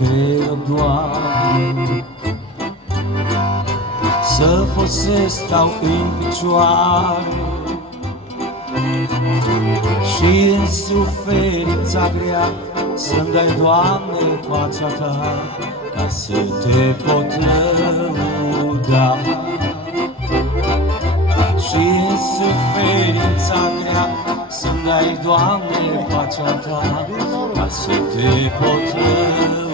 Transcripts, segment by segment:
te rog, Doamne, să pot să stau în picioare și în suferința grea să-mi dai, Doamne, pacea Ta, ca să te pot lăuda. Și în suferința grea să-mi dai, Doamne, pacea Ta, ca să te pot lăuda.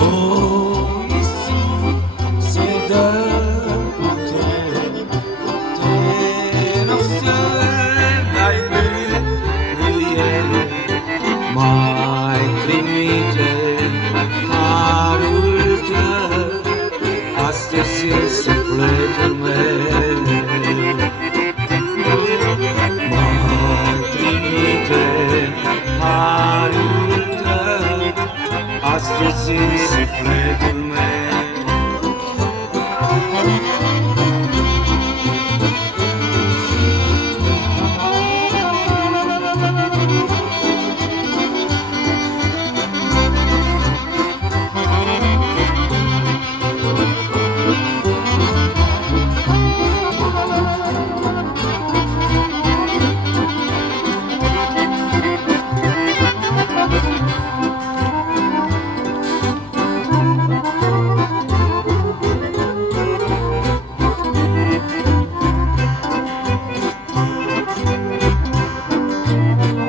O, Iisus, se dă putere, te rog să dai mângâiere, mai trimite harul Tău astăzi în sufletul meu. Mai trimite harul Tău astăzi în sufletul meu.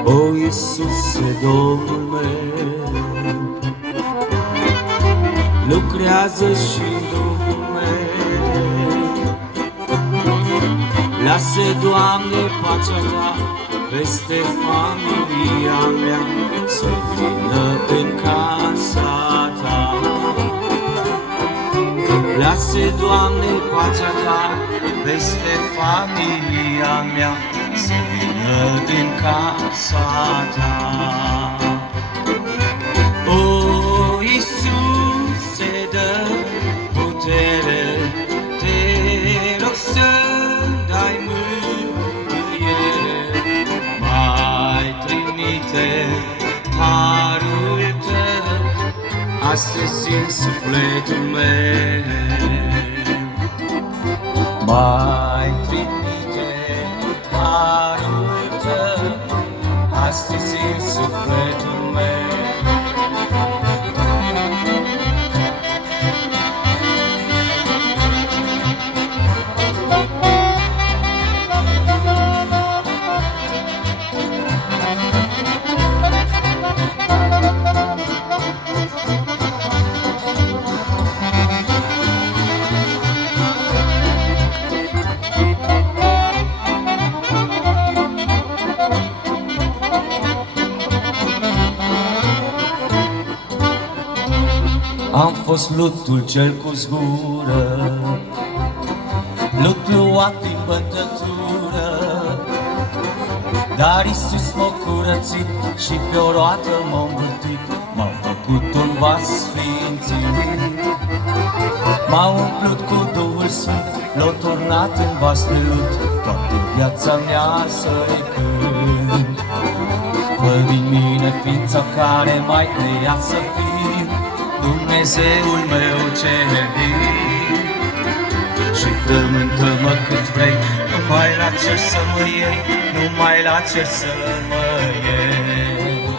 O, Iisuse, Domnul meu, lucrează și-n Duhul meu. Lasă, Doamne, pacea Ta peste familia mea, să vină în casa Ta. Lasă, Doamne, pacea Ta peste familia mea, să vină în casa Ta. O, Iisuse, dă putere, te rog să-mi dai mângâiere, mai trimite harul Tău astăzi în sufletul meu. Mai trimite harul Tău astăzi în sufletul meu. Am fost lutul cel cu zgură, lut luat din bătătură, dar Iisus m-a curățit și pe o roată m-a învârtit, m-a făcut un vas sfințit. M-a umplut cu Duhul Sfânt, l-a turnat în vas de lut, toată viața mea să-i cânt. Fă din mine ființa care m-ai creat să fiu, Dumnezeul meu cel viu. Și frământă-mă cât vrei, numai la cer să mă iei, numai la cer să mă iei.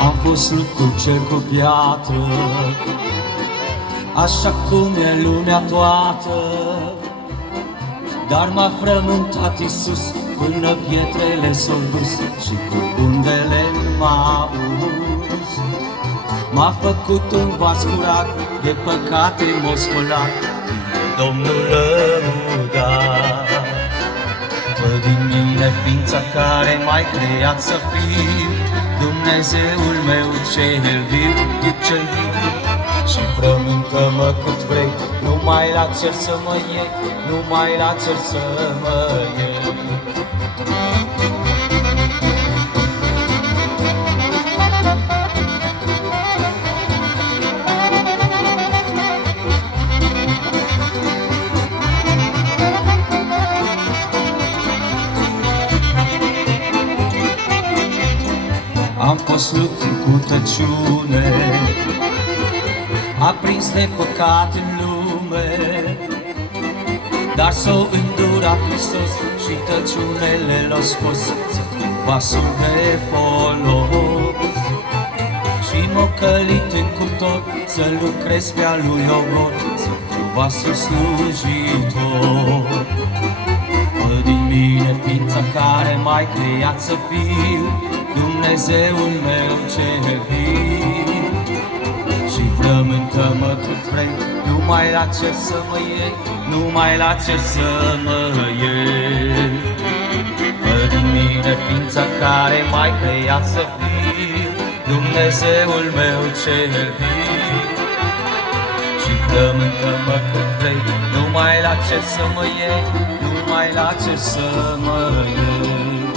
Am fost lucru cer cu piatră, așa cum e lumea toată, dar m-a frământat Iisus până pietrele s-au dus și cu undele m-a uns. M-a făcut un vas curat, de păcate m-a spălat, Domnul lăudat. Fă din mine ființa care m-ai creat să fiu, Dumnezeul meu cel viu, Tu cel viu. Și frământă-mă cât vrei, numai la cer să mă iei, numai la cer să mă iei. văzut în cutăciune, aprins de păcat în lume, dar s-o îndurat Hristos și tăciunele l-a scos, să fiu vasul de folos. Și m-a călit în cuptor, să lucrez pe-a lui Ogor, să fiu vasul slujitor. Fă din mine ființa care m-ai creat să fiu Dumnezeul meu cel viu. Și frământă-mă cât vrei, numai la cer să mă iei, numai la cer să mă iei. Fă din mine ființa care m-ai creat să fiu Dumnezeul meu cel viu. Și frământă-mă cât vrei, numai la cer să mă iei, numai la cer să mă iei.